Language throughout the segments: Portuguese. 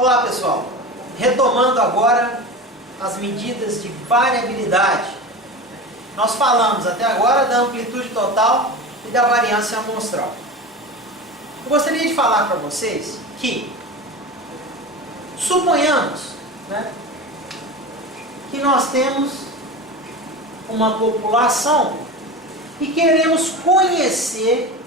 Olá pessoal, retomando agora as medidas de variabilidade. Nós falamos até agora da amplitude total e da variância amostral. Eu gostaria de falar para vocês que, suponhamos, que nós temos uma população e queremos conhecer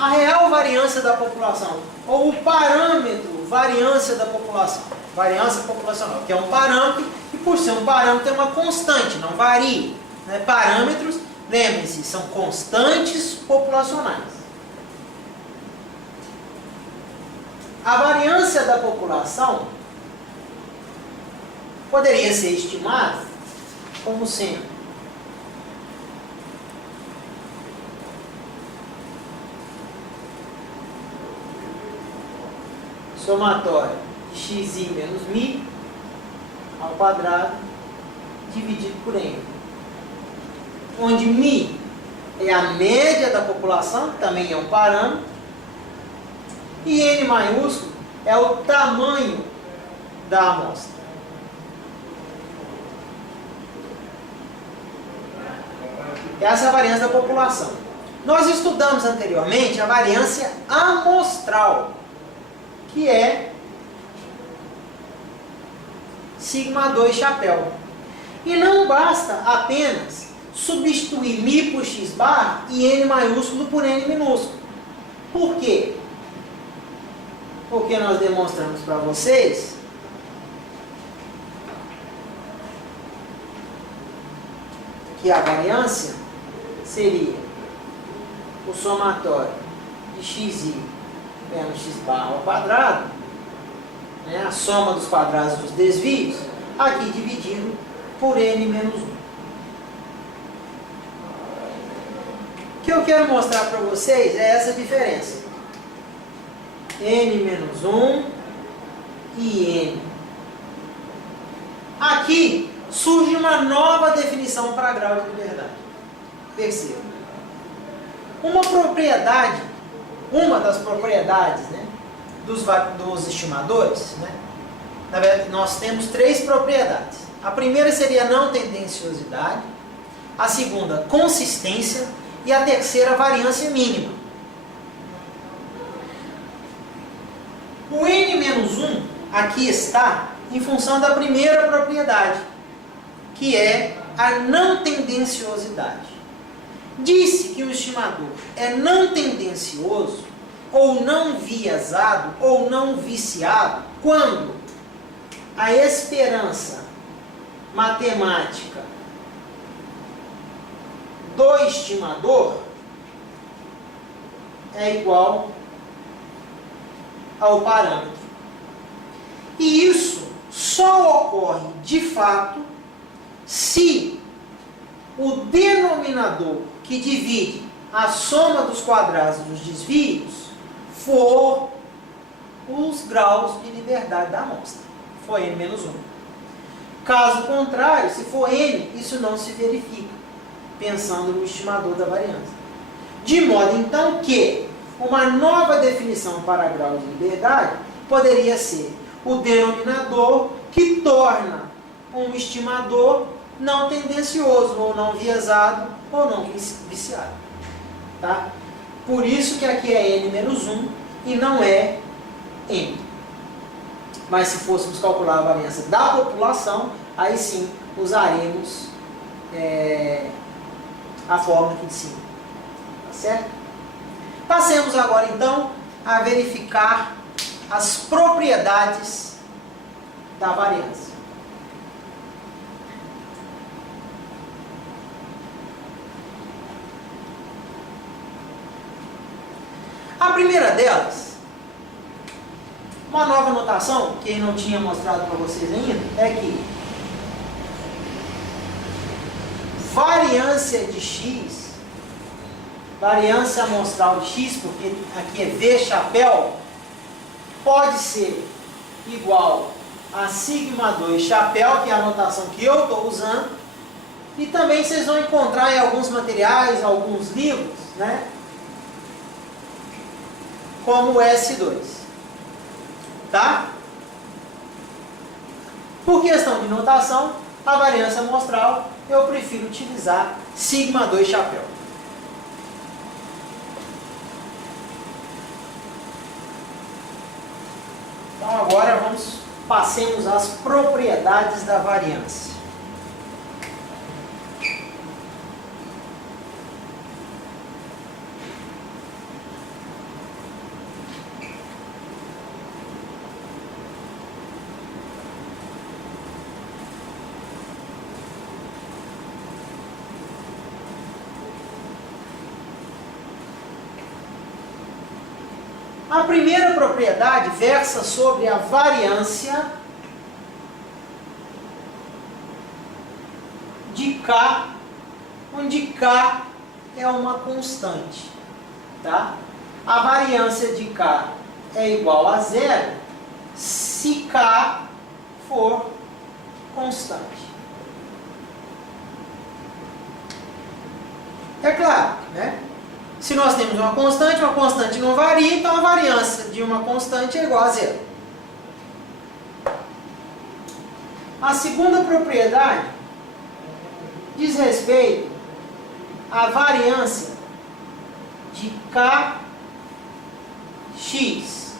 a real variância da população, ou o parâmetro variância da população. Variância populacional, que é um parâmetro, e por ser um parâmetro é uma constante, não varia. Parâmetros, lembrem-se, são constantes populacionais. A variância da população poderia ser estimada como sendo somatório de xi menos mi ao quadrado dividido por n, onde mi é a média da população, que também é um parâmetro, e n maiúsculo é o tamanho da amostra. Essa é a variância da população. Nós estudamos anteriormente a variância amostral, que é sigma 2 chapéu. E não basta apenas substituir mi por x bar e n maiúsculo por n minúsculo. Por quê? Porque nós demonstramos para vocês que a variância seria o somatório de xi menos x bar ao quadrado, a soma dos quadrados dos desvios, aqui dividido por n menos 1. O que eu quero mostrar para vocês é essa diferença. N menos 1 e n. Aqui surge uma nova definição para grau de liberdade. Perceba. Uma das propriedades dos estimadores, na verdade nós temos três propriedades. A primeira seria a não tendenciosidade, a segunda, consistência, e a terceira, variância mínima. O n-1 aqui está em função da primeira propriedade, que é a não tendenciosidade. Disse que o estimador é não tendencioso, ou não viesado, ou não viciado, quando a esperança matemática do estimador é igual ao parâmetro. E isso só ocorre de fato se o denominador que divide a soma dos quadrados dos desvios for os graus de liberdade da amostra, for n menos 1. Caso contrário, se for n, isso não se verifica, pensando no estimador da variância. De modo então que uma nova definição para grau de liberdade poderia ser o denominador que torna um estimador não tendencioso, ou não viesado, ou não viciado. Tá? Por isso que aqui é n menos 1 e não é n. Mas se fôssemos calcular a variância da população, aí sim usaremos a fórmula aqui de cima. Tá certo? Passemos agora então a verificar as propriedades da variância. A primeira delas, uma nova notação, que eu não tinha mostrado para vocês ainda, é que variância de x, variância amostral de x, porque aqui é V chapéu, pode ser igual a sigma 2 chapéu, que é a notação que eu estou usando, e também vocês vão encontrar em alguns materiais, alguns livros, como S2. Tá? Por questão de notação, a variância amostral, eu prefiro utilizar sigma 2 chapéu. Então agora passemos às propriedades da variância. A primeira propriedade versa sobre a variância de K, onde K é uma constante. Tá? A variância de K é igual a zero se K for constante. É claro, né? Se nós temos uma constante não varia, então a variância de uma constante é igual a zero. A segunda propriedade diz respeito à variância de Kx,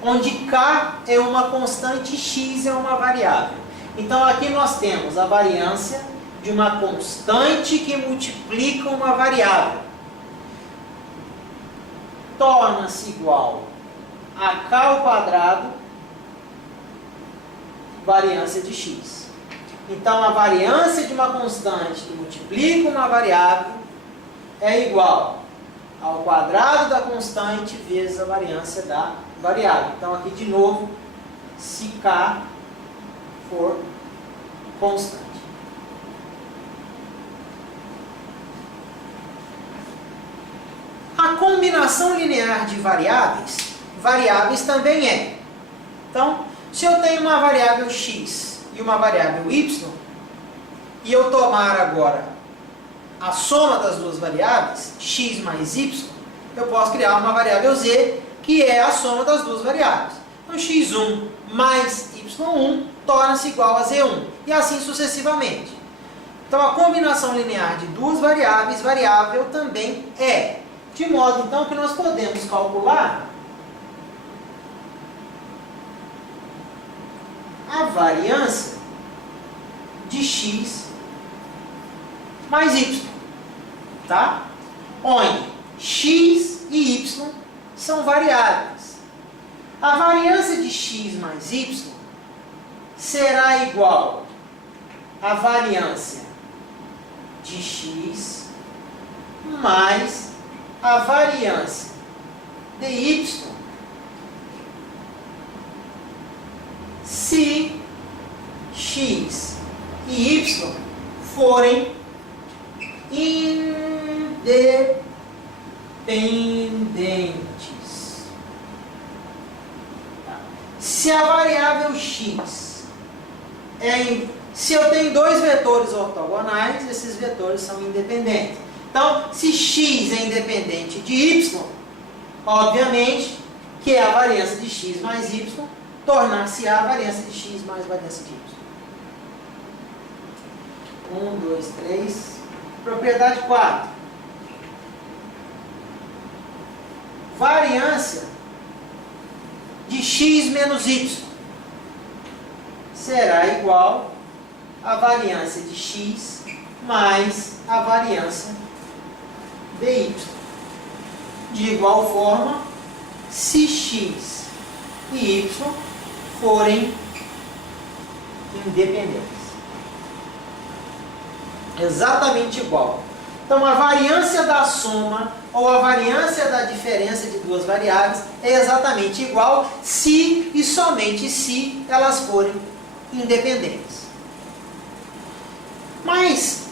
onde K é uma constante e X é uma variável. Então aqui nós temos a variância de uma constante que multiplica uma variável. Torna-se igual a K ao quadrado, variância de X. Então, a variância de uma constante que multiplica uma variável é igual ao quadrado da constante vezes a variância da variável. Então, aqui de novo, se K for constante. A combinação linear de variáveis também é. Então, se eu tenho uma variável x e uma variável y, e eu tomar agora a soma das duas variáveis, x mais y, eu posso criar uma variável z, que é a soma das duas variáveis. Então, x1 mais y1 torna-se igual a z1, e assim sucessivamente. Então, a combinação linear de duas variáveis, variável também é. De modo, então, que nós podemos calcular a variância de x mais y, tá? Onde x e y são variáveis. A variância de x mais y será igual à variância de x mais a variância de y se x e y forem independentes. Se a variável x se eu tenho dois vetores ortogonais, esses vetores são independentes. Então, se x é independente de y, obviamente que é a variância de x mais y tornar-se-á a variância de x mais a variância de y. 1, 2, 3. Propriedade 4. Variância de x menos y será igual à variância de x mais a variância de y. De igual forma, se x e y forem independentes. Exatamente igual. Então, a variância da soma ou a variância da diferença de duas variáveis é exatamente igual se e somente se elas forem independentes. Mas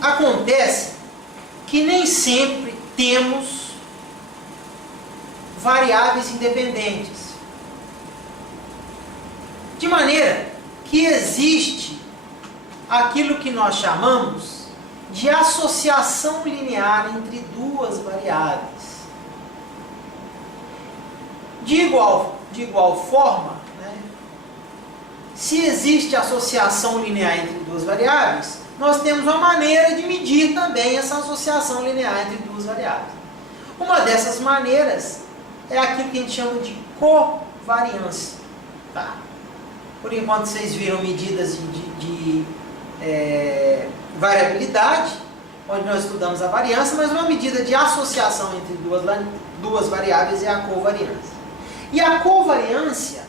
acontece que nem sempre temos variáveis independentes. De maneira que existe aquilo que nós chamamos de associação linear entre duas variáveis. De igual forma, né, se existe associação linear entre duas variáveis, nós temos uma maneira de medir também essa associação linear entre duas variáveis. Uma dessas maneiras é aquilo que a gente chama de covariância. Tá? Por enquanto vocês viram medidas de variabilidade, onde nós estudamos a variância, mas uma medida de associação entre duas variáveis é a covariância. E a covariância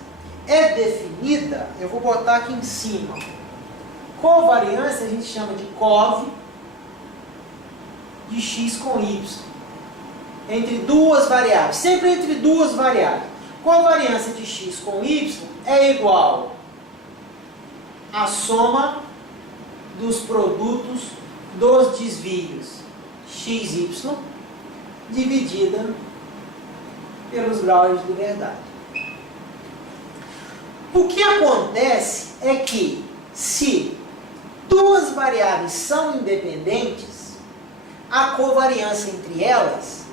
é definida, eu vou botar aqui em cima. Covariância a gente chama de cov de x com y. Entre duas variáveis, sempre entre duas variáveis. Covariância de x com y é igual à soma dos produtos dos desvios xy dividida pelos graus de liberdade. O que acontece é que, se duas variáveis são independentes, a covariância entre elas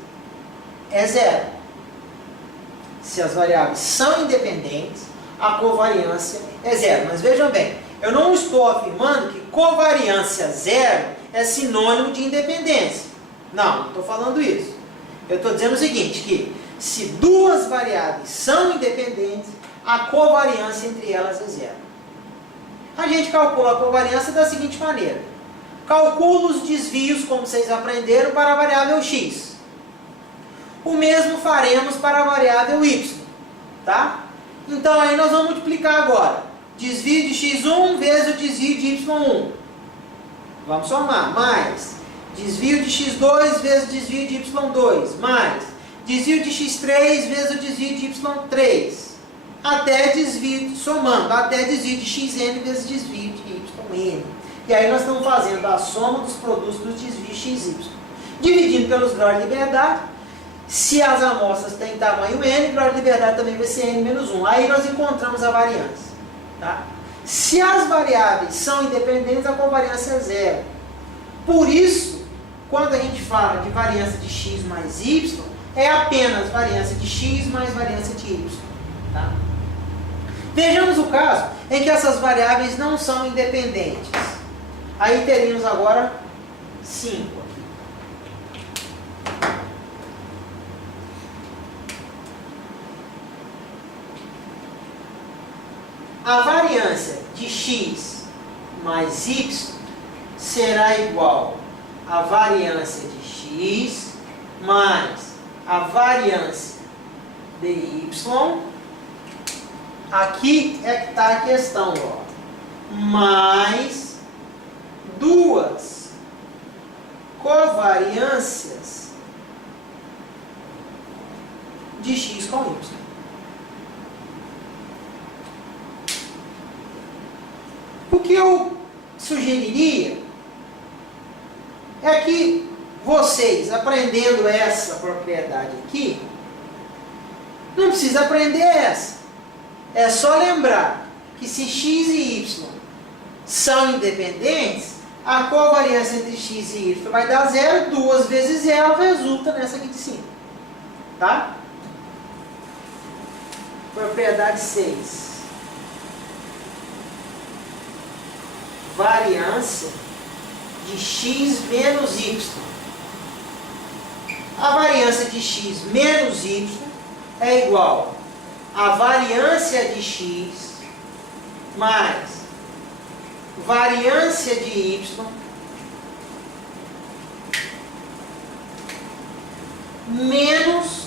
é zero. Se as variáveis são independentes, a covariância é zero. Mas vejam bem, eu não estou afirmando que covariância zero é sinônimo de independência. Não estou falando isso. Eu estou dizendo o seguinte, que se duas variáveis são independentes, a covariância entre elas é zero. A gente calcula a covariância da seguinte maneira. Calcula os desvios, como vocês aprenderam, para a variável x. O mesmo faremos para a variável y. Tá? Então aí nós vamos multiplicar agora. Desvio de x1 vezes o desvio de y1. Vamos somar. Mais desvio de x2 vezes o desvio de y2. Mais desvio de x3 vezes o desvio de y3. Até desvio, somando, até desvio de xn vezes desvio de yn. E aí nós estamos fazendo a soma dos produtos dos desvios xy. Dividindo pelos graus de liberdade, se as amostras têm tamanho n, o grau de liberdade também vai ser n menos 1. Aí nós encontramos a variância. Tá? Se as variáveis são independentes, a covariância é zero. Por isso, quando a gente fala de variância de x mais y, é apenas variância de x mais variância de y. Tá? Vejamos o caso em que essas variáveis não são independentes. Aí teríamos agora 5. A variância de x mais y será igual à variância de x mais a variância de y. Aqui é que está a questão, ó. Mais duas covariâncias de x com y. O que eu sugeriria é que vocês, aprendendo essa propriedade aqui, não precisa aprender essa. É só lembrar que se x e y são independentes, a covariância entre x e y vai dar zero, 2 vezes zero resulta nessa aqui de cima. Tá? Propriedade 6. Variância de x menos y. A variância de x menos y é igual a variância de x mais variância de y menos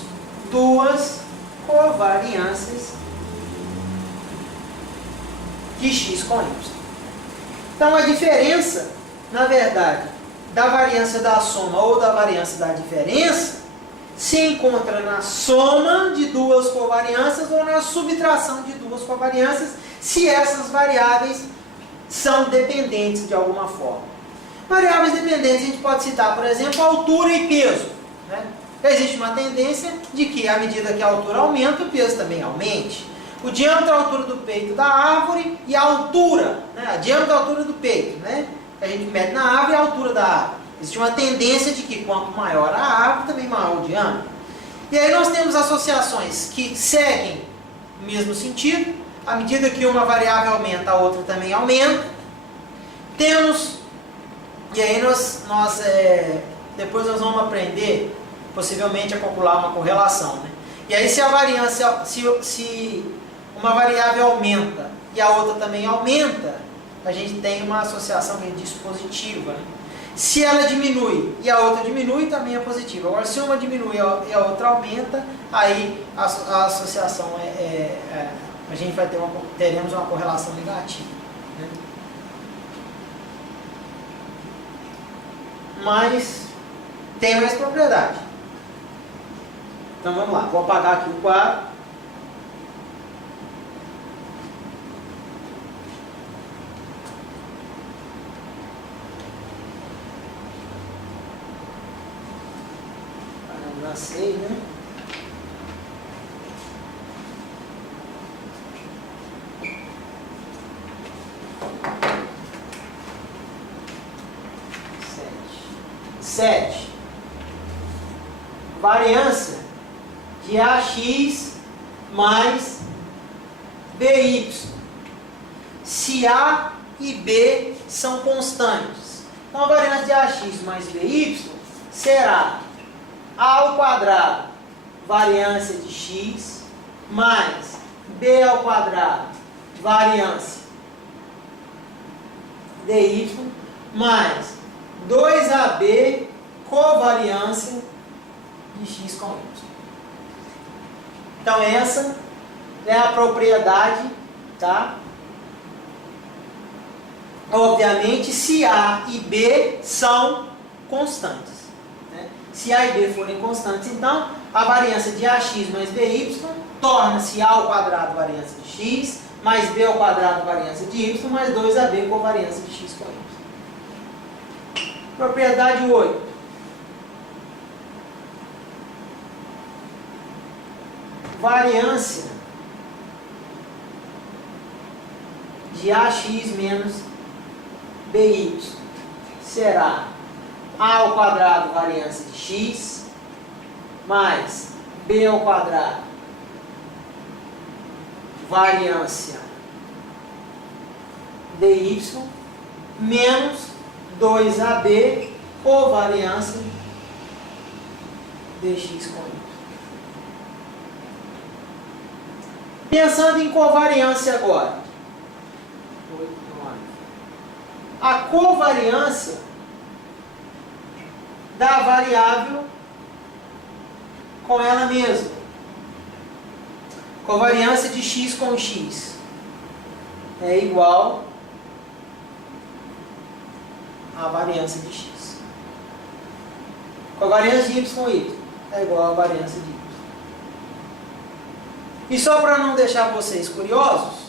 duas covariâncias de x com y. Então a diferença, na verdade, da variância da soma ou da variância da diferença se encontra na soma de duas covariâncias ou na subtração de duas covariâncias, se essas variáveis são dependentes de alguma forma. Variáveis dependentes a gente pode citar, por exemplo, altura e peso. Né? Existe uma tendência de que, à medida que a altura aumenta, o peso também aumente. O diâmetro, a altura do peito da árvore e a altura, né? A diâmetro, a altura do peito, né? A gente mede na árvore a altura da árvore. Existe uma tendência de que quanto maior a árvore, também maior o diâmetro. E aí nós temos associações que seguem o mesmo sentido. À medida que uma variável aumenta, a outra também aumenta. Temos, e aí depois nós vamos aprender, possivelmente, a calcular uma correlação, né? E aí se a variância, se uma variável aumenta e a outra também aumenta, a gente tem uma associação que diz positiva, né? Se ela diminui e a outra diminui, também é positiva. Agora, se uma diminui e a outra aumenta, aí a associação a gente teremos uma correlação negativa, né? Mas tem mais propriedade. Então vamos lá, vou apagar aqui o quadro. Sei, né? Sete. Variância de AX mais BY. Se A e B são constantes. Então a variância de AX mais BY será A ao quadrado, variância de x, mais B ao quadrado, variância dy, mais 2AB, covariância de x com y. Então essa é a propriedade, tá? Obviamente, se A e B são constantes. Se A e B forem constantes, então, a variância de AX mais BY torna-se A ao quadrado variância de x, mais B ao quadrado variância de y, mais 2AB covariância de x com y. Propriedade 8. Variância de AX menos BY será A ao quadrado variância de x, mais B ao quadrado variância dy, menos 2AB covariância dx com y. Pensando em covariância agora. A covariância da variável com ela mesma. Covariância de x com x é igual à variância de x. Covariância de y com y é igual à variância de y. E só para não deixar vocês curiosos,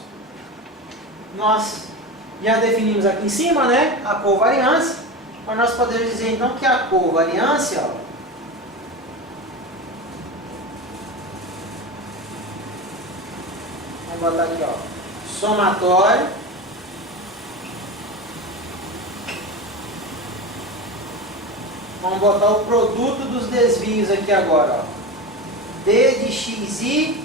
nós já definimos aqui em cima, né, a covariância, mas nós podemos dizer então que a covariância, ó, vamos botar aqui, ó, somatório vamos botar o produto dos desvios aqui agora, ó, d de xi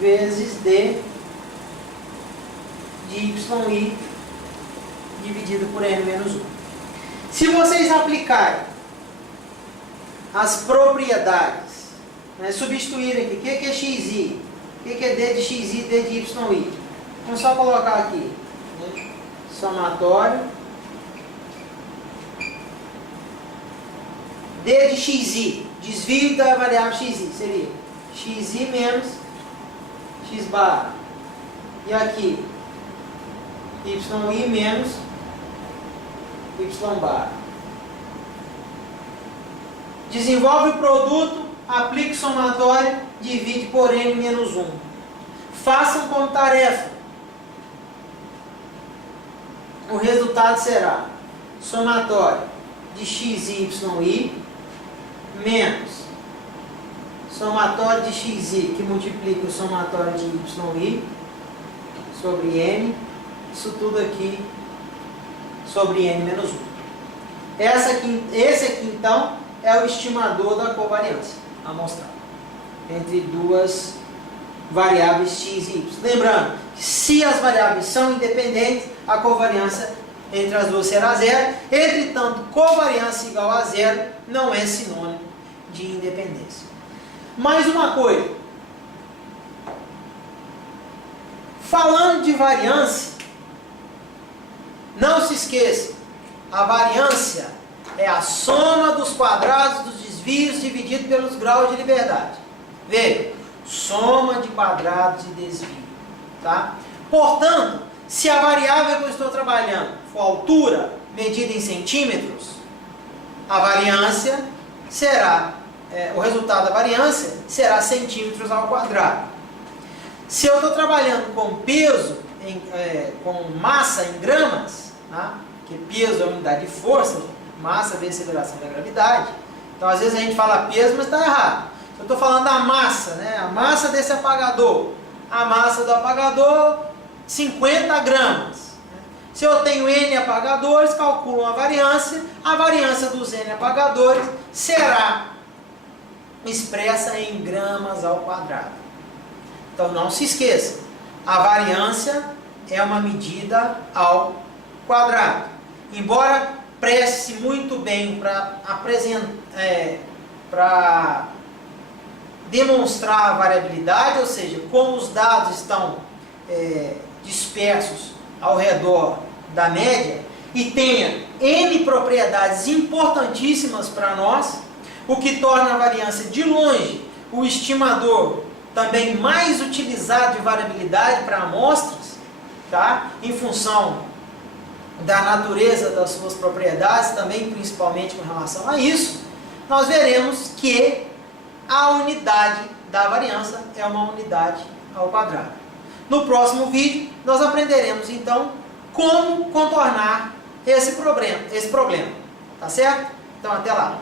vezes d de yi dividido por n menos 1. Se vocês aplicarem as propriedades, né, substituírem aqui, o que é xi, o que é d de xi, d de yi, vamos só colocar aqui, né, somatório d de xi, desvio da variável xi, seria xi menos x bar, e aqui yi menos y bar. Desenvolve o produto, aplique o somatório, divide por n menos 1. Façam como tarefa. O resultado será somatório de x, y, i menos somatório de x, i que multiplica o somatório de y, i sobre n, isso tudo aqui sobre n menos 1. Esse aqui então é o estimador da covariância amostrada entre duas variáveis x e y. Lembrando que se as variáveis são independentes, a covariância entre as duas será zero. Entretanto, covariância igual a zero não é sinônimo de independência. Mais uma coisa. Falando de variância, não se esqueça, a variância é a soma dos quadrados dos desvios dividido pelos graus de liberdade. Veja, soma de quadrados de desvio. Tá? Portanto, se a variável que eu estou trabalhando for altura medida em centímetros, a variância será, o resultado da variância será centímetros ao quadrado. Se eu estou trabalhando com peso, com massa em gramas, tá? Que peso é a unidade de força, massa vezes aceleração da gravidade. Então, às vezes a gente fala peso, mas está errado. Se eu estou falando da massa, né? A massa desse apagador, a massa do apagador, 50 gramas. Se eu tenho N apagadores, calculo a variância dos N apagadores será expressa em gramas ao quadrado. Então não se esqueça, a variância é uma medida ao quadrado. Embora preste muito bem para demonstrar a variabilidade, ou seja, como os dados estão dispersos ao redor da média e tenha N propriedades importantíssimas para nós, o que torna a variância de longe o estimador também mais utilizado de variabilidade para amostras, tá? Em função da natureza das suas propriedades, também principalmente com relação a isso, nós veremos que a unidade da variância é uma unidade ao quadrado. No próximo vídeo, nós aprenderemos então como contornar esse problema. Tá certo? Então, até lá.